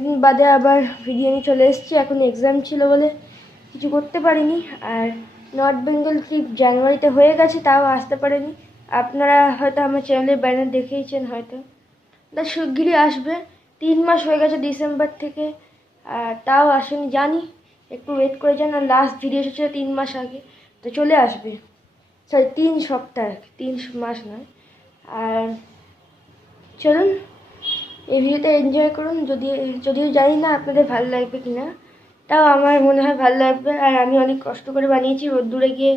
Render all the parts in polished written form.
অনেকদিন বাদে আবার ভিডিও নিয়ে চলে এসেছি। এখন এক্সাম ছিল বলে কিছু করতে পারিনি। আর নর্থ বেঙ্গল ট্রিপ জানুয়ারিতে হয়ে গেছে, তাও আসতে পারেনি। আপনারা হয়তো আমার চ্যানেলের ব্যানার দেখেইছেন হয়তো। তা শিগগিরই আসবে। 3 মাস হয়ে গেছে ডিসেম্বর থেকে, আর তাও আসেনি। জানি একটু ওয়েট করে যান। আর লাস্ট ভিডিও এসেছিল 3 মাস আগে, তো চলে আসবে। সরি 3 সপ্তাহ, 3 মাস নয়। আর চলুন এই ভিডিওটা এনজয় করুন। যদিও জানি না আপনাদের ভালো লাগবে কিনা, তাও আমার মনে হয় ভালো লাগবে। আর আমি অনেক কষ্ট করে বানিয়েছি, রোদ্দুরে গিয়ে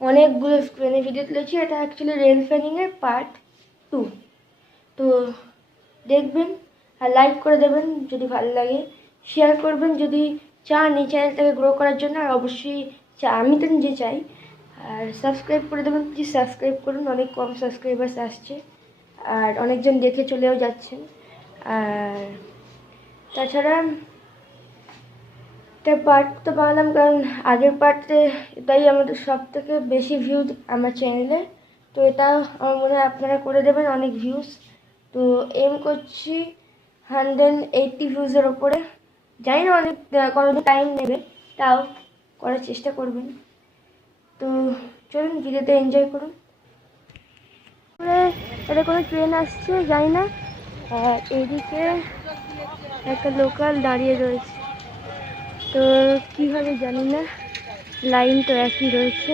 অনেকগুলো স্ক্রিনে ভিডিও তুলেছি। এটা অ্যাকচুয়ালি রেল ফ্যানিংয়ের পার্ট 2। তো দেখবেন আর লাইক করে দেবেন যদি ভালো লাগে, শেয়ার করবেন যদি চান এই চ্যানেলটাকে গ্রো করার জন্য। আর অবশ্যই আমি তো নিজে চাই। আর সাবস্ক্রাইব করে দেবেন, প্লিজ সাবস্ক্রাইব করুন। অনেক কম সাবস্ক্রাইবার্স আসছে, আর অনেকজন দেখে চলেও যাচ্ছেন। আর তাছাড়া এটা পার্ট তো বানালাম কারণ আগের পার্টে এটাই আমাদের সব থেকে বেশি ভিউজ আমার চ্যানেলে। তো এটা আমার মনে হয় আপনারা করে দেবেন অনেক ভিউজ। তো এম করছি 180 ভিউজের ওপরে। জানি না অনেক কতদিন টাইম নেবে, তাও করার চেষ্টা করবেন। তো চলুন ভিডিওতে এনজয় করুন। এটা কোনো ট্রেন আসছে জানি না। আর এদিকে একটা লোকাল দাঁড়িয়ে রয়েছে, তো কীভাবে জানি না, লাইন তো একই রয়েছে।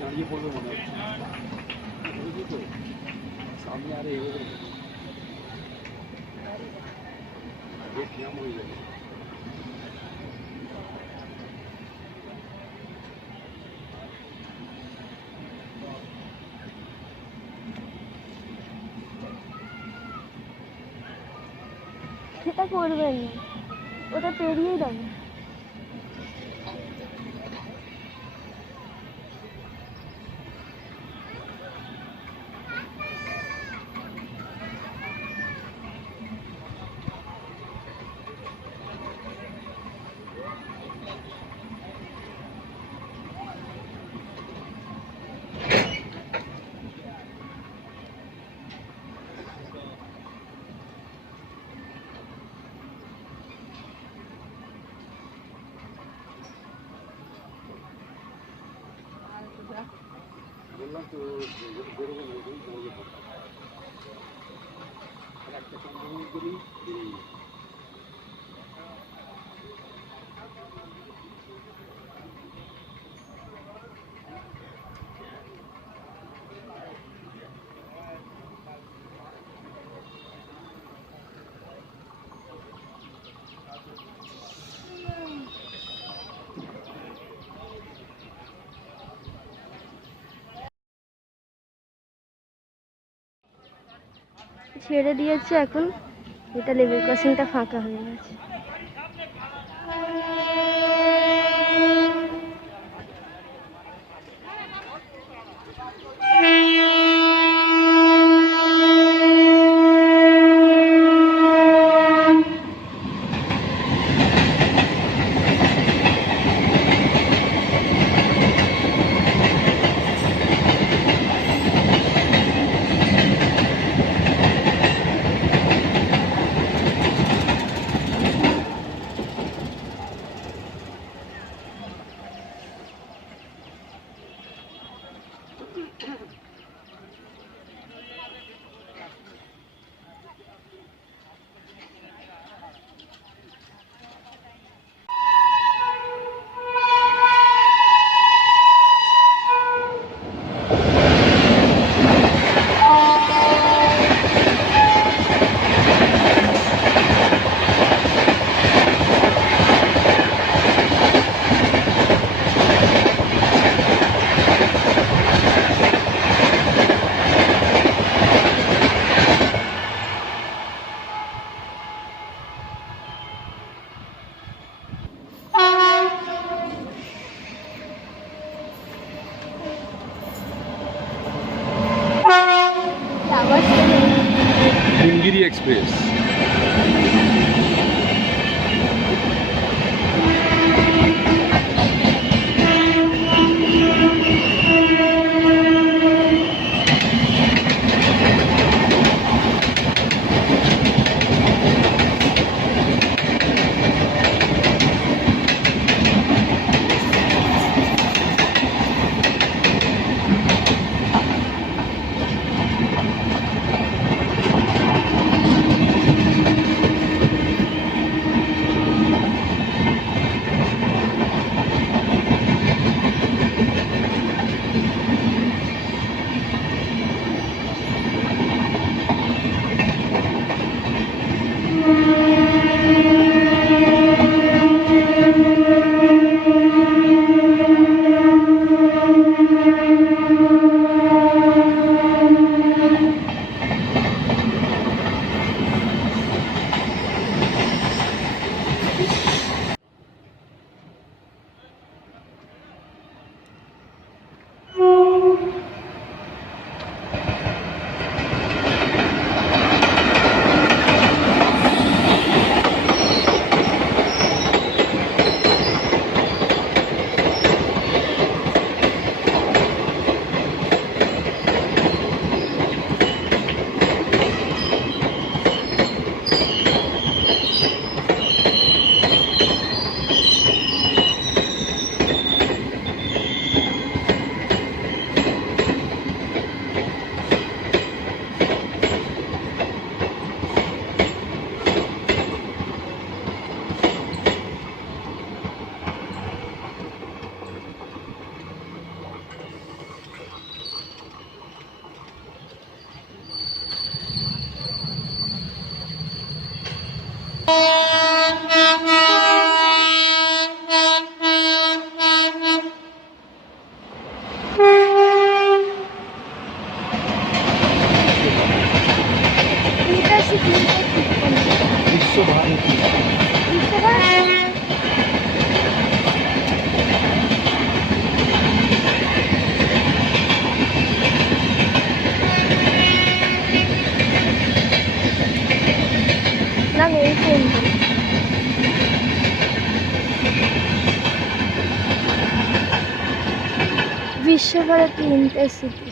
দাঁড়িয়ে পড়বে মনে হচ্ছে, তো সামনে আরে এগোবে জ্যাম হয়ে যাবে। সেটা করবেন না, ওটা পেরিয়ে যাবে। বললাম তো বেরোবো না, একটা কন্টিনিউ করি। ছেড়ে দিয়েছে, এখন এটা লেভেল ক্রসিংটা ফাঁকা হয়ে গেছে। Himgiri express. Vishwabharati intercity.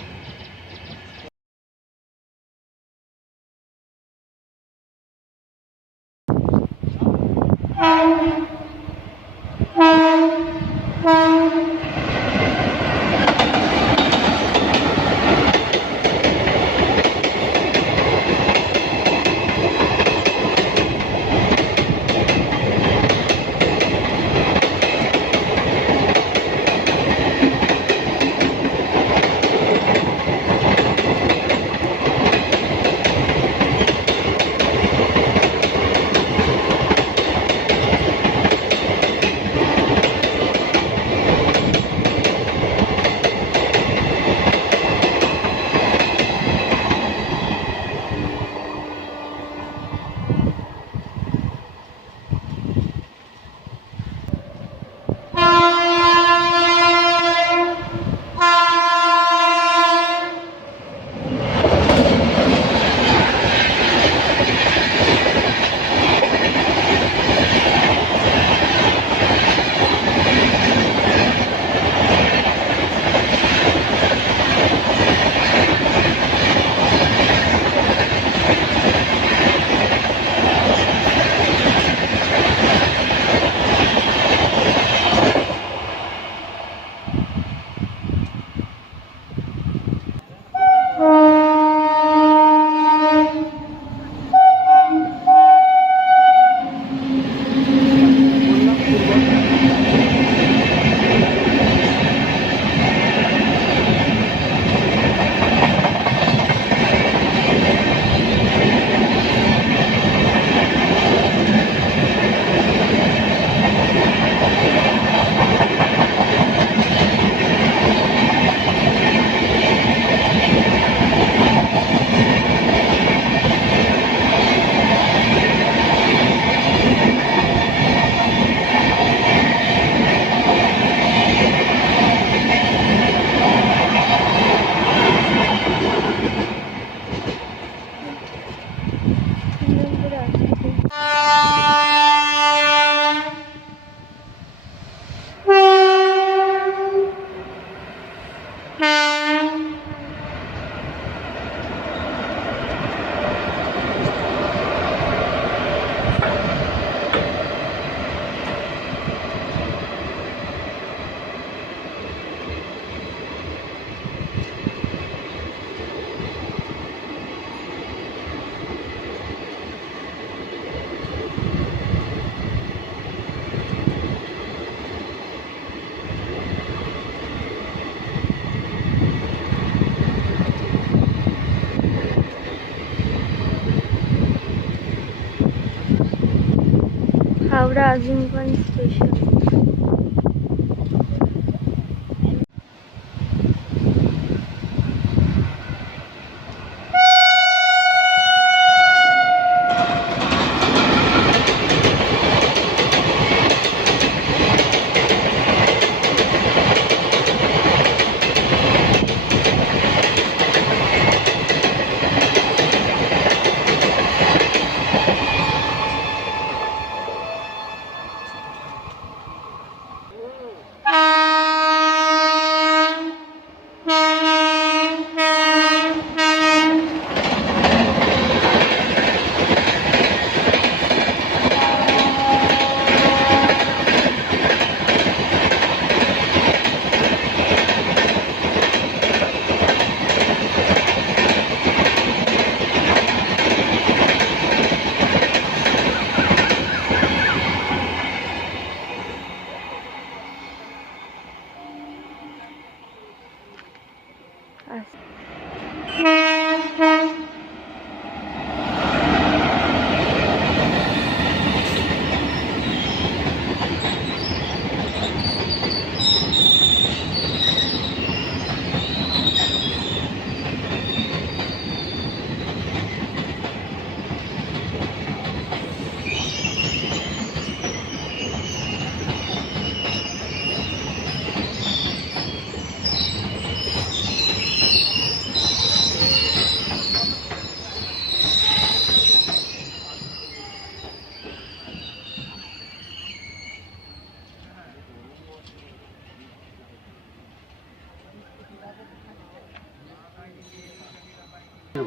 Howrah Azimganj station.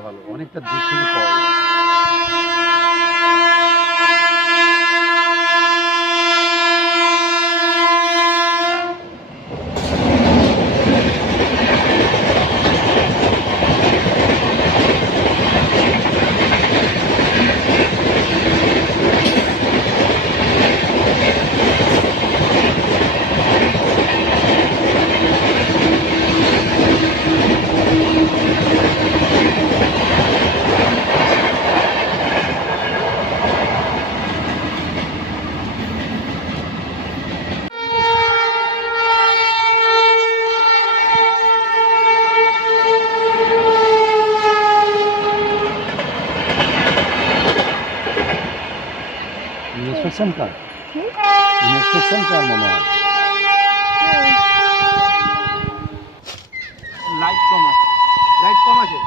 ভালো, অনেকটা দূর থেকে পাওয়া যায়। ইনস্ট্রাকশন কার মনে হয় লাইট কম আছে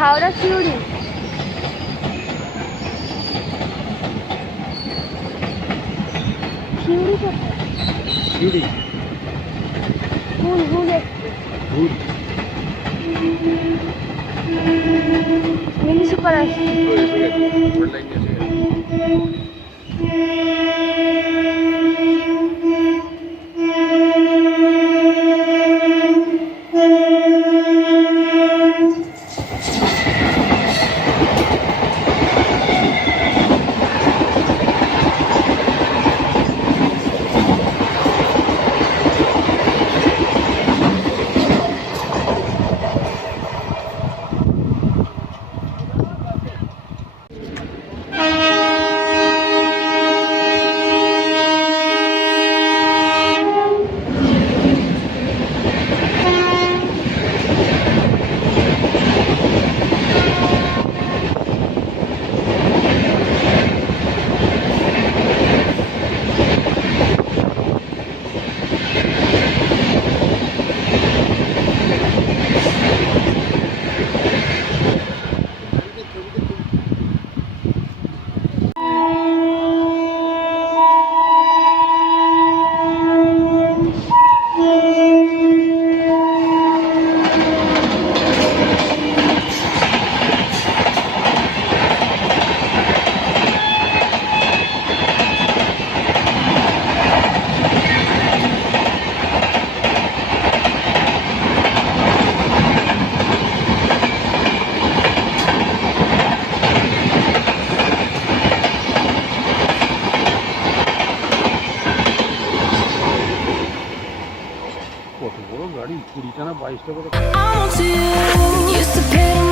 হাওড়া সিউড়ি। সিউড়ি কোথায়? সিউড়ি হুল মিনি সুপার আসছে। কত বড় গাড়ি, 20টা না 22টা করে। I'm on to you. Used to pay to